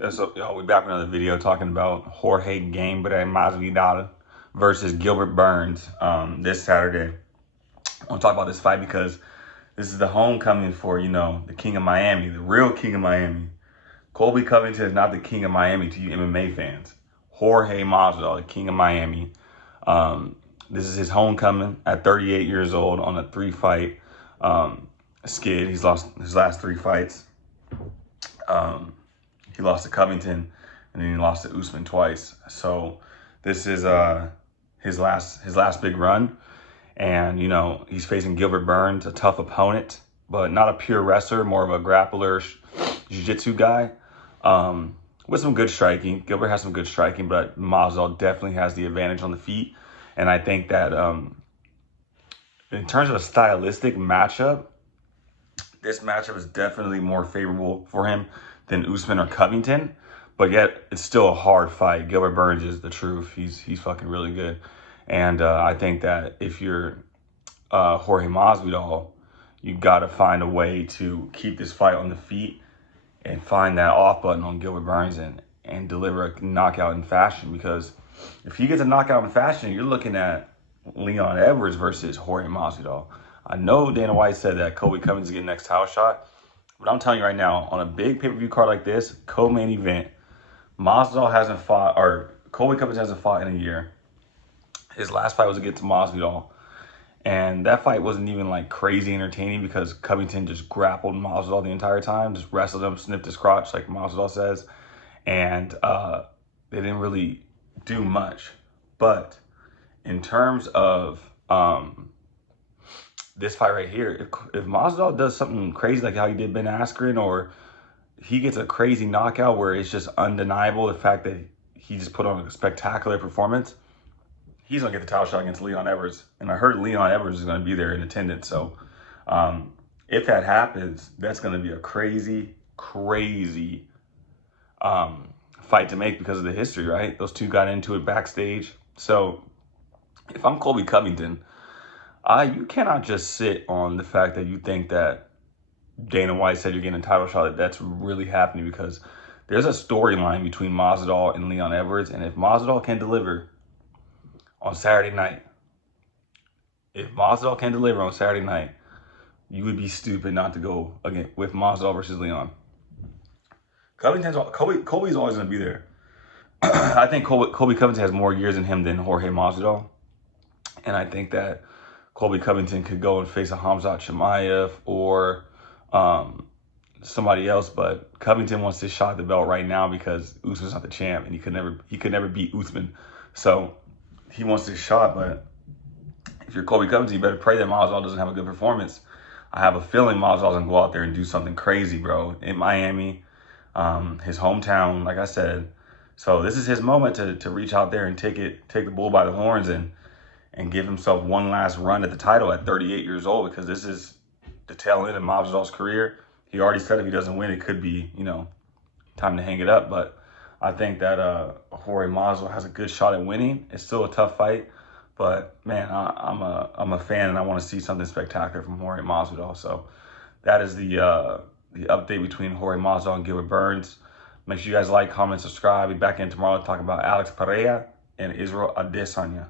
So, y'all, we back with another video talking about Jorge Masvidal versus Gilbert Burns this Saturday. I want to talk about this fight because this is the homecoming for, the King of Miami, the real King of Miami. Colby Covington is not the King of Miami to you MMA fans. Jorge Masvidal, the King of Miami. This is his homecoming at 38 years old on a 3-fight skid. He's lost his last 3 fights. He lost to Covington, and then he lost to Usman twice. So this is his last big run, and he's facing Gilbert Burns, a tough opponent, but not a pure wrestler, more of a grappler, jiu-jitsu guy with some good striking. Gilbert has some good striking, but Masvidal definitely has the advantage on the feet, and I think that in terms of a stylistic matchup, this matchup is definitely more favorable for him than Usman or Covington, but yet it's still a hard fight. Gilbert Burns is the truth. He's fucking really good, and I think that if you're Jorge Masvidal, you got to find a way to keep this fight on the feet and find that off button on Gilbert Burns and deliver a knockout in fashion. Because if he gets a knockout in fashion, you're looking at Leon Edwards versus Jorge Masvidal. I know Dana White said that Colby Covington's getting next title shot, but I'm telling you right now, on a big pay-per-view card like this, co-main event, Masvidal hasn't fought, or Colby Covington hasn't fought in a year. His last fight was against Masvidal, and that fight wasn't even like crazy entertaining because Covington just grappled Masvidal the entire time, just wrestled him, snipped his crotch like Masvidal says, and they didn't really do much. But in terms of this fight right here, if Masvidal does something crazy like how he did Ben Askren, or he gets a crazy knockout where it's just undeniable the fact that he just put on a spectacular performance, he's going to get the title shot against Leon Edwards. And I heard Leon Edwards is going to be there in attendance. So if that happens, that's going to be a crazy, crazy fight to make because of the history, right? Those two got into it backstage. So if I'm Colby Covington, you cannot just sit on the fact that you think that Dana White said you're getting a title shot, that's really happening, because there's a storyline between Masvidal and Leon Edwards, and if Masvidal can deliver on Saturday night, you would be stupid not to go again with Masvidal versus Leon. Colby's always going to be there. I think Colby Covington has more years in him than Jorge Masvidal, and I think that Colby Covington could go and face a Khamzat Chimaev or somebody else, but Covington wants this shot at the belt right now because Usman's not the champ, and he could never beat Usman. So he wants this shot, but if you're Colby Covington, you better pray that Masvidal doesn't have a good performance. I have a feeling Masvidal's gonna go out there and do something crazy, bro, in Miami, his hometown, like I said. So this is his moment to reach out there and take the bull by the horns and give himself one last run at the title at 38 years old, because this is the tail end of Masvidal's career. He already said if he doesn't win, it could be, time to hang it up. But I think that Jorge Masvidal has a good shot at winning. It's still a tough fight, but man, I'm a fan, and I want to see something spectacular from Jorge Masvidal. So that is the update between Jorge Masvidal and Gilbert Burns. Make sure you guys like, comment, subscribe. Be back in tomorrow to talk about Alex Pereira and Israel Adesanya.